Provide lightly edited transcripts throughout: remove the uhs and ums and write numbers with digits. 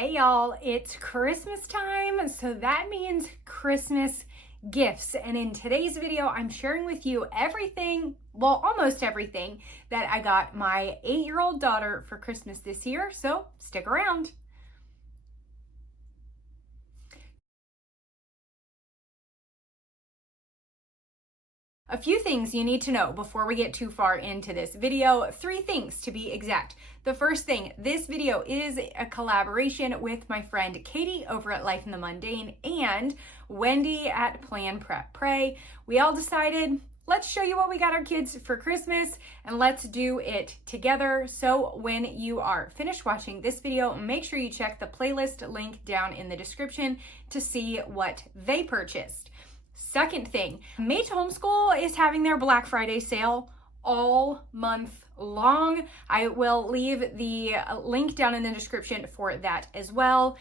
Hey y'all, it's Christmas time, so that means Christmas gifts. And in today's video, I'm sharing with you everything, well, almost everything that I got my 8-year-old daughter for Christmas this year, so stick around. A few things you need to know before we get too far into this video. 3 things to be exact. The first thing, this video is a collaboration with my friend Katie over at Life in the Mundane and Wendy at Plan Prep Pray. We all decided, let's show you what we got our kids for Christmas and let's do it together. So when you are finished watching this video, make sure you check the playlist link down in the description to see what they purchased. Second thing, Made to Homeschool is having their Black Friday sale all month long. I will leave the link down in the description for that as well.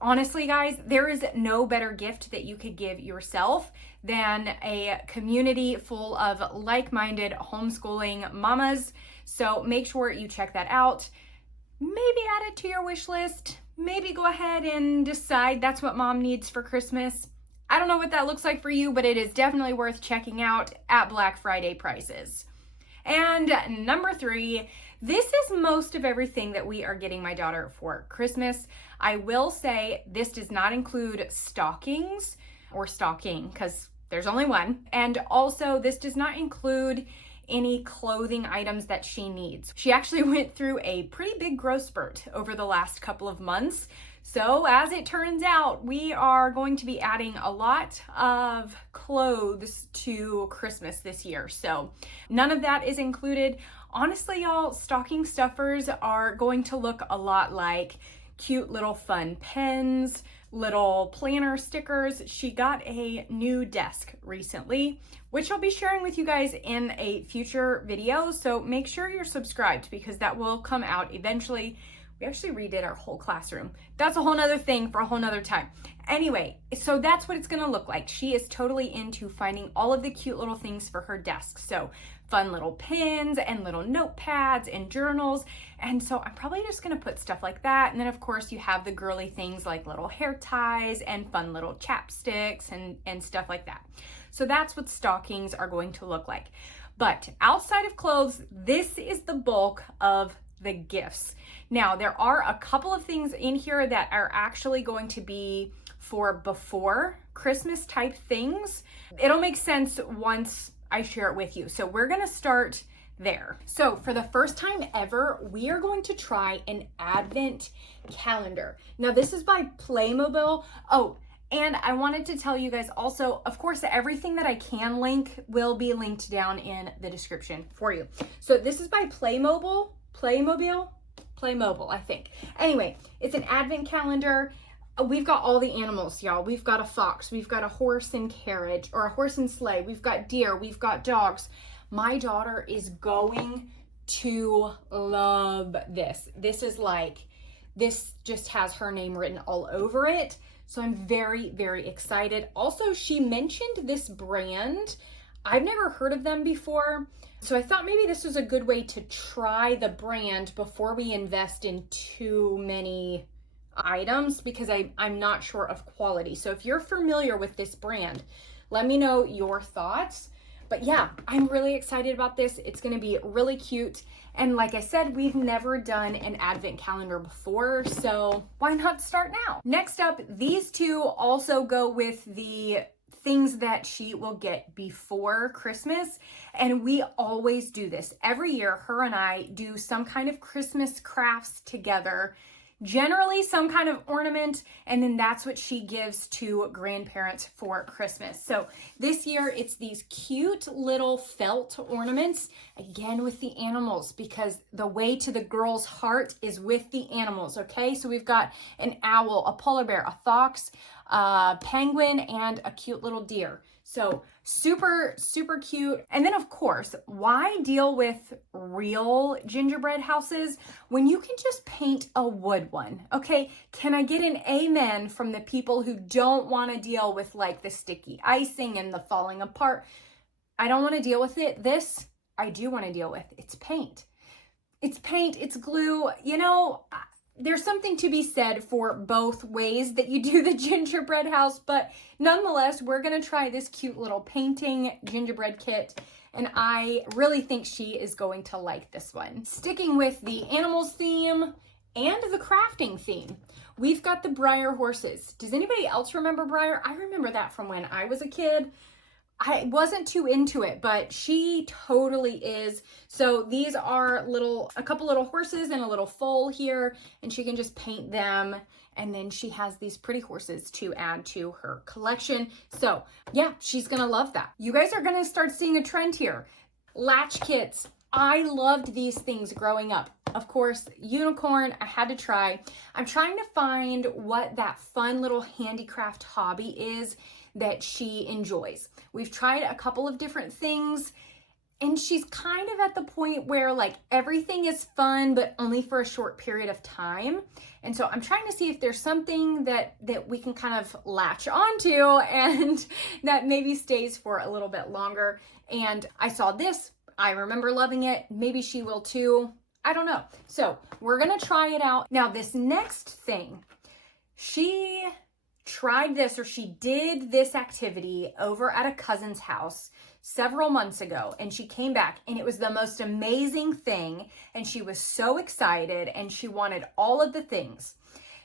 Honestly, guys, there is no better gift that you could give yourself than a community full of like-minded homeschooling mamas. So make sure you check that out. Maybe add it to your wish list. Maybe go ahead and decide that's what mom needs for Christmas. I don't know what that looks like for you, but it is definitely worth checking out at Black Friday prices. And number 3, this is most of everything that we are getting my daughter for Christmas. I will say this does not include stockings or stocking because there's only one. And also this does not include any clothing items that she needs. She actually went through a pretty big growth spurt over the last couple of months. So as it turns out, we are going to be adding a lot of clothes to Christmas this year. So none of that is included. Honestly, y'all, stocking stuffers are going to look a lot like cute little fun pens, little planner stickers. She got a new desk recently, which I'll be sharing with you guys in a future video. So make sure you're subscribed because that will come out eventually. We actually redid our whole classroom. That's a whole nother thing for a whole nother time. Anyway, so that's what it's gonna look like. She is totally into finding all of the cute little things for her desk. So fun little pins and little notepads and journals. And so I'm probably just gonna put stuff like that. And then of course you have the girly things like little hair ties and fun little chapsticks and stuff like that. So that's what stockings are going to look like. But outside of clothes, this is the bulk of the gifts. Now, there are a couple of things in here that are actually going to be for before Christmas type things. It'll make sense once I share it with you. So we're gonna start there. So for the first time ever, we are going to try an advent calendar. Now this is by Playmobil. Oh, and I wanted to tell you guys also, of course, everything that I can link will be linked down in the description for you. So this is by Playmobil, I think. Anyway, it's an advent calendar. We've got all the animals, y'all. We've got a fox, we've got a horse and carriage, or a horse and sleigh. We've got deer, we've got dogs. My daughter is going to love this. This just has her name written all over it. So I'm very, very excited. Also, she mentioned this brand. I've never heard of them before. So I thought maybe this was a good way to try the brand before we invest in too many items because I'm not sure of quality. So if you're familiar with this brand, let me know your thoughts. But yeah, I'm really excited about this. It's gonna be really cute. And like I said, we've never done an advent calendar before, so why not start now? Next up, these two also go with the things that she will get before Christmas. And we always do this. Every year, her and I do some kind of Christmas crafts together, generally some kind of ornament, and then that's what she gives to grandparents for Christmas. So this year, it's these cute little felt ornaments, again with the animals, because the way to the girl's heart is with the animals, okay? So we've got an owl, a polar bear, a fox, a penguin, and a cute little deer. So super, super cute. And then of course, why deal with real gingerbread houses when you can just paint a wood one? Okay, can I get an amen from the people who don't want to deal with like the sticky icing and the falling apart? I don't want to deal with it. This I do want to deal with. It's paint. It's paint, it's glue. You know, there's something to be said for both ways that you do the gingerbread house, but nonetheless, we're gonna try this cute little painting gingerbread kit, and I really think she is going to like this one. Sticking with the animals theme and the crafting theme, we've got the Brier Horses. Does anybody else remember Brier? I remember that from when I was a kid. I wasn't too into it, but she totally is. So these are a couple little horses and a little foal here, and she can just paint them. And then she has these pretty horses to add to her collection. So yeah, she's gonna love that. You guys are gonna start seeing a trend here. Latch kits. I loved these things growing up. Of course, unicorn, I had to try. I'm trying to find what that fun little handicraft hobby is that she enjoys. We've tried a couple of different things, and she's kind of at the point where like everything is fun, but only for a short period of time. And so I'm trying to see if there's something that we can kind of latch onto and that maybe stays for a little bit longer. And I saw this, I remember loving it. Maybe she will too. I don't know. So we're gonna try it out. Now this next thing, she tried this, or she did this activity over at a cousin's house several months ago, and she came back and it was the most amazing thing, and she was so excited and she wanted all of the things.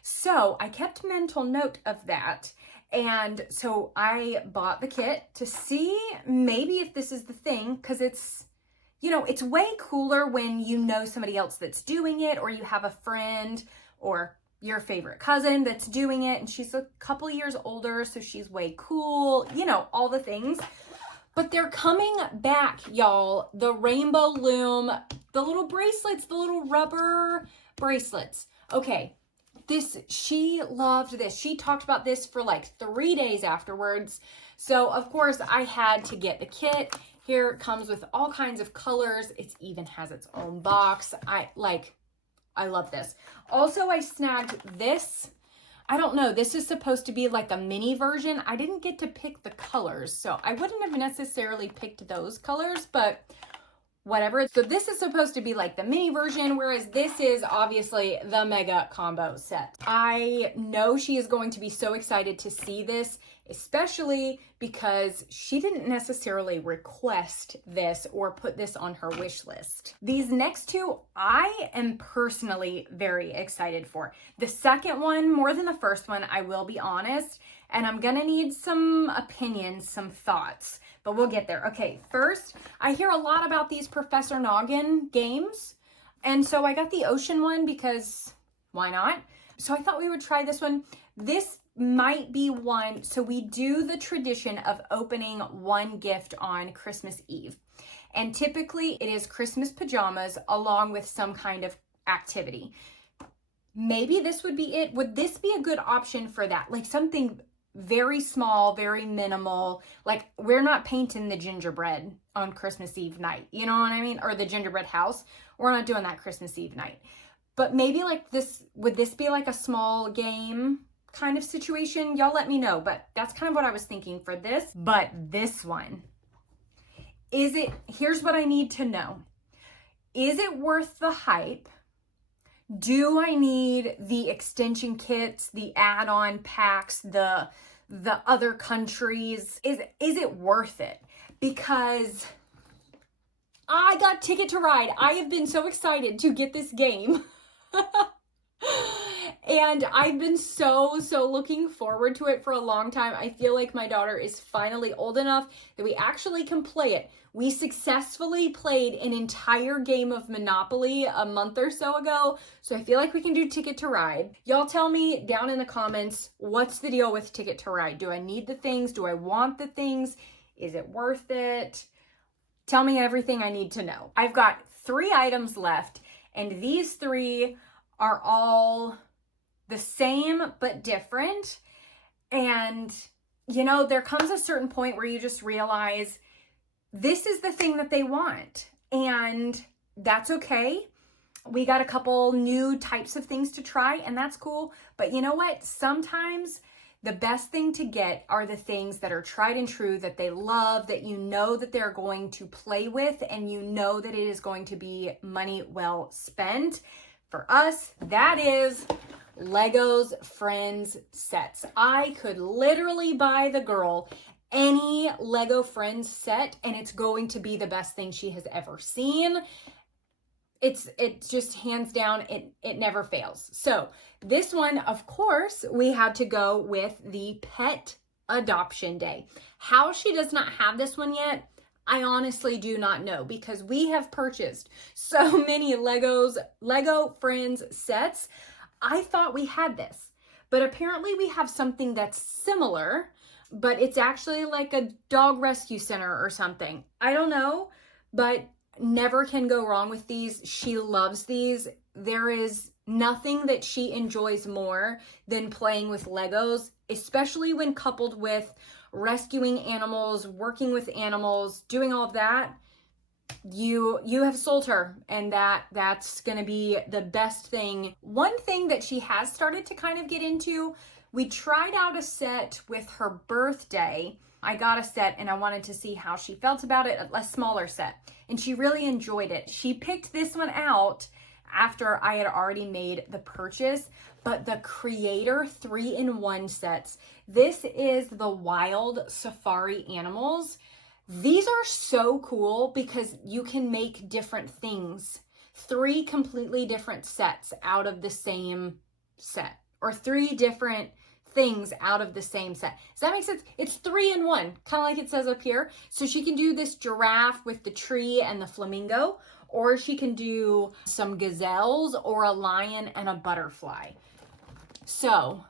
So I kept mental note of that, and so I bought the kit to see maybe if this is the thing, because it's, you know, it's way cooler when you know somebody else that's doing it, or you have a friend or your favorite cousin that's doing it, and she's a couple years older, so she's way cool, you know, all the things. But they're coming back, y'all. The rainbow loom, the little bracelets, the little rubber bracelets. Okay, she loved this. She talked about this for like 3 days afterwards. So of course I had to get the kit. Here it comes with all kinds of colors. It even has its own box. I love this. Also, I snagged this. I don't know, this is supposed to be like a mini version. I didn't get to pick the colors, so I wouldn't have necessarily picked those colors, but whatever. So this is supposed to be like the mini version, whereas this is obviously the mega combo set. I know she is going to be so excited to see this, especially because she didn't necessarily request this or put this on her wish list. These next two, I am personally very excited for. The second one, more than the first one, I will be honest, and I'm gonna need some opinions, some thoughts, but we'll get there. Okay, first, I hear a lot about these Professor Noggin games, and so I got the ocean one because why not? So I thought we would try this one. This might be one, so we do the tradition of opening one gift on Christmas Eve. And typically it is Christmas pajamas along with some kind of activity. Maybe this would be it. Would this be a good option for that? Like something very small, very minimal. Like we're not painting the gingerbread on Christmas Eve night. You know what I mean? Or the gingerbread house. We're not doing that Christmas Eve night. But maybe like this, would this be like a small game kind of situation? Y'all let me know, but that's kind of what I was thinking for this. But this one, here's what I need to know. Is it worth the hype? Do I need the extension kits, the add-on packs, the other countries? Is it worth it? Because I got Ticket to Ride. I have been so excited to get this game. And I've been so looking forward to it for a long time. I feel like my daughter is finally old enough that we actually can play it. We successfully played an entire game of Monopoly a month or so ago, so I feel like we can do Ticket to Ride. Y'all tell me down in the comments, what's the deal with Ticket to Ride? Do I need the things? Do I want the things? Is it worth it? Tell me everything I need to know. I've got 3 items left, and these 3 are all the same but different. And you know, there comes a certain point where you just realize this is the thing that they want, and that's okay. We got a couple new types of things to try, and that's cool. But you know what? Sometimes the best thing to get are the things that are tried and true, that they love, that you know that they're going to play with, and you know that it is going to be money well spent. For us, that is Lego's Friends sets. I could literally buy the girl any Lego Friends set and it's going to be the best thing she has ever seen. It's just hands down, it never fails. So this one, of course, we had to go with the pet adoption day. How she does not have this one yet, I honestly do not know, because we have purchased so many Lego Friends sets. I thought we had this, but apparently we have something that's similar, but it's actually like a dog rescue center or something. I don't know, but never can go wrong with these. She loves these. There is nothing that she enjoys more than playing with Legos, especially when coupled with rescuing animals, working with animals, doing all of that. You have sold her, and that's gonna be the best thing. One thing that she has started to kind of get into, we tried out a set with her birthday. I got a set and I wanted to see how she felt about it, a smaller set, and she really enjoyed it. She picked this one out after I had already made the purchase, but the Creator 3-in-1 sets, this is the wild safari animals. These are so cool because you can make different things, 3 completely different sets out of the same set, or 3 different things out of the same set. Does that make sense? It's 3-in-1, kind of like it says up here. So she can do this giraffe with the tree and the flamingo, or she can do some gazelles or a lion and a butterfly. So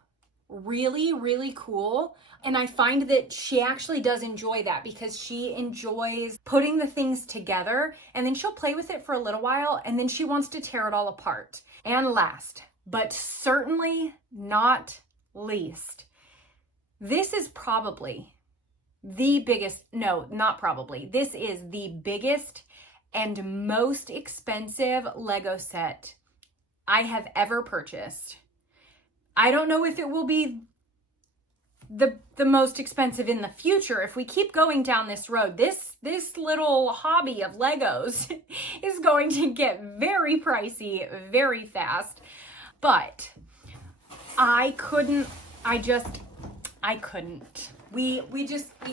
really, really cool. And I find that she actually does enjoy that because she enjoys putting the things together, and then she'll play with it for a little while and then she wants to tear it all apart. And last, but certainly not least, this is probably the biggest, no, not probably, this is the biggest and most expensive Lego set I have ever purchased. I don't know if it will be the most expensive in the future if we keep going down this road. This little hobby of Legos is going to get very pricey very fast. But I couldn't. We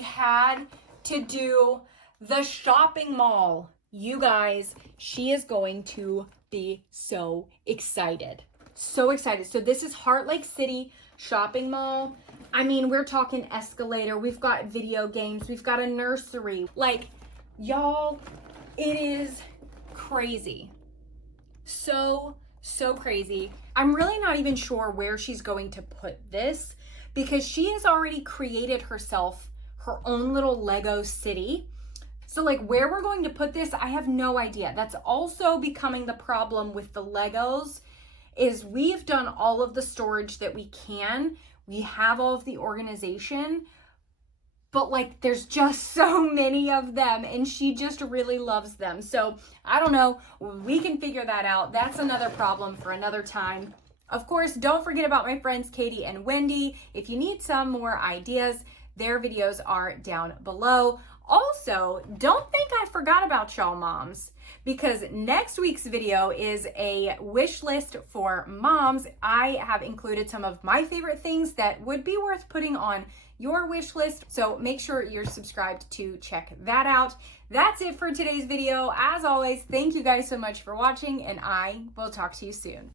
had to do the shopping mall. You guys, she is going to be so excited. So excited. So this is Heart Lake City Shopping Mall. I mean, we're talking escalator. We've got video games. We've got a nursery. Like, y'all, it is crazy. So crazy. I'm really not even sure where she's going to put this because she has already created herself her own little Lego city. So like where we're going to put this, I have no idea. That's also becoming the problem with the Legos, is we've done all of the storage that we can. We have all of the organization, but like there's just so many of them and she just really loves them. So I don't know, we can figure that out. That's another problem for another time. Of course, don't forget about my friends Katie and Wendy. If you need some more ideas, their videos are down below. Also, don't think I forgot about y'all moms, because next week's video is a wish list for moms. I have included some of my favorite things that would be worth putting on your wish list. So make sure you're subscribed to check that out. That's it for today's video. As always, thank you guys so much for watching, and I will talk to you soon.